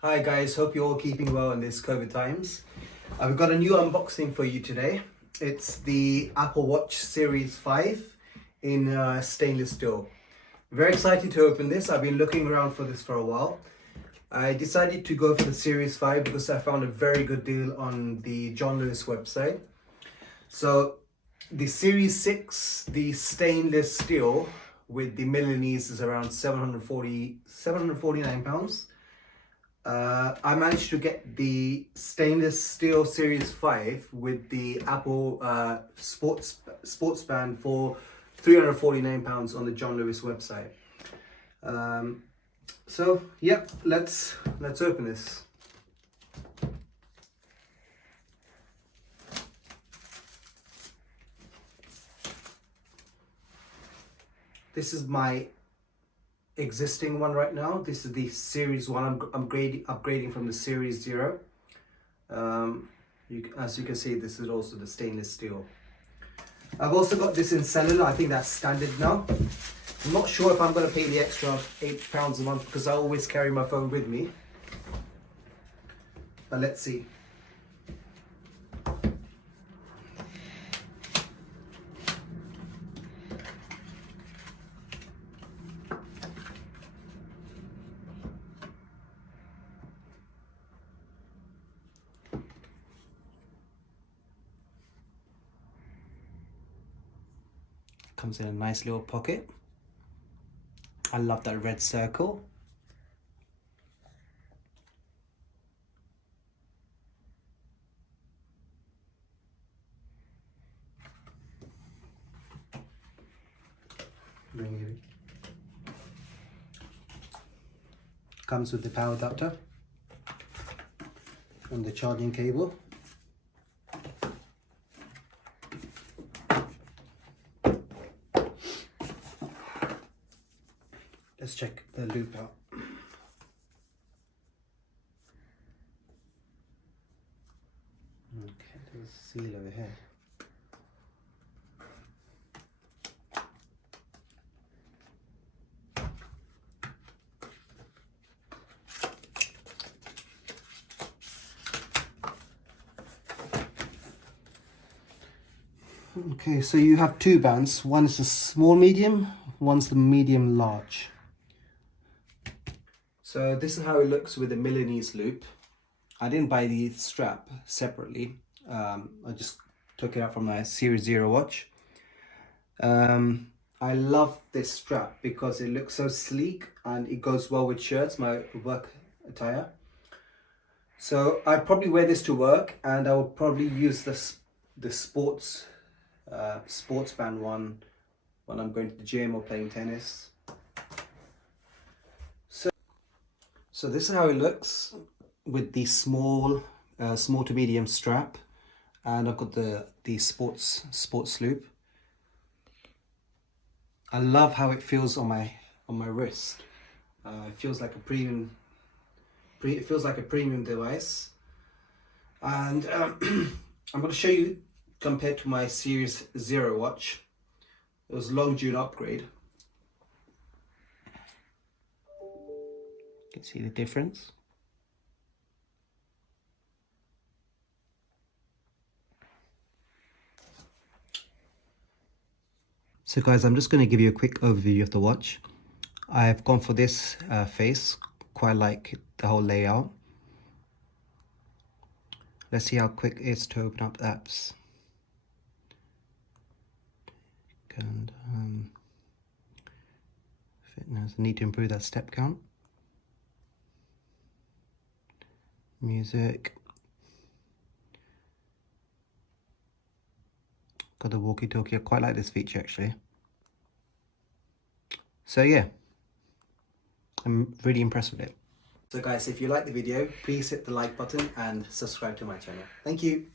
Hi guys, hope you're all keeping well in this COVID times. We've got a new unboxing for you today. It's the Apple Watch Series 5 in stainless steel. Very excited to open this. I've been looking around for this for a while. I decided to go for the Series 5 because I found a very good deal on the John Lewis website. So the Series 6, the stainless steel with the Milanese is around £749. I managed to get the stainless steel Series 5 with the Apple sports band for £349 on the John Lewis website. So yeah, let's open this. This is my existing one right now. This is the Series 1. I'm upgrading from the Series 0. As you can see, this is also the stainless steel. I've also got this in cellular. I think that's standard now. I'm not sure if I'm going to pay the extra £8 a month because I always carry my phone with me. But let's see. Comes in a nice little pocket. I love that red circle. Comes with the power adapter and the charging cable. Let's check the loop out. Okay, there's a seal over here. Okay, so you have two bands. One is the small medium, one's the medium large. So this is how it looks with the Milanese loop. I didn't buy the strap separately. I just took it out from my Series 0 watch. I love this strap because it looks so sleek and it goes well with shirts, my work attire. So I'd probably wear this to work, and I would probably use the sports band one when I'm going to the gym or playing tennis. So this is how it looks with the small to medium strap, and I've got the sports loop. I love how it feels on my wrist. It feels like a premium. It feels like a premium device, and I'm going to show you compared to my Series 0 watch. It was a long due upgrade. You can see the difference. So guys, I'm just going to give you a quick overview of the watch. I've gone for this face. Quite like the whole layout. Let's see how quick it is to open up apps. And fitness, I need to improve that step count. Music. Got the walkie-talkie. I quite like this feature actually. So yeah, I'm really impressed with it. So guys, if you like the video, please hit the like button and subscribe to my channel. Thank you.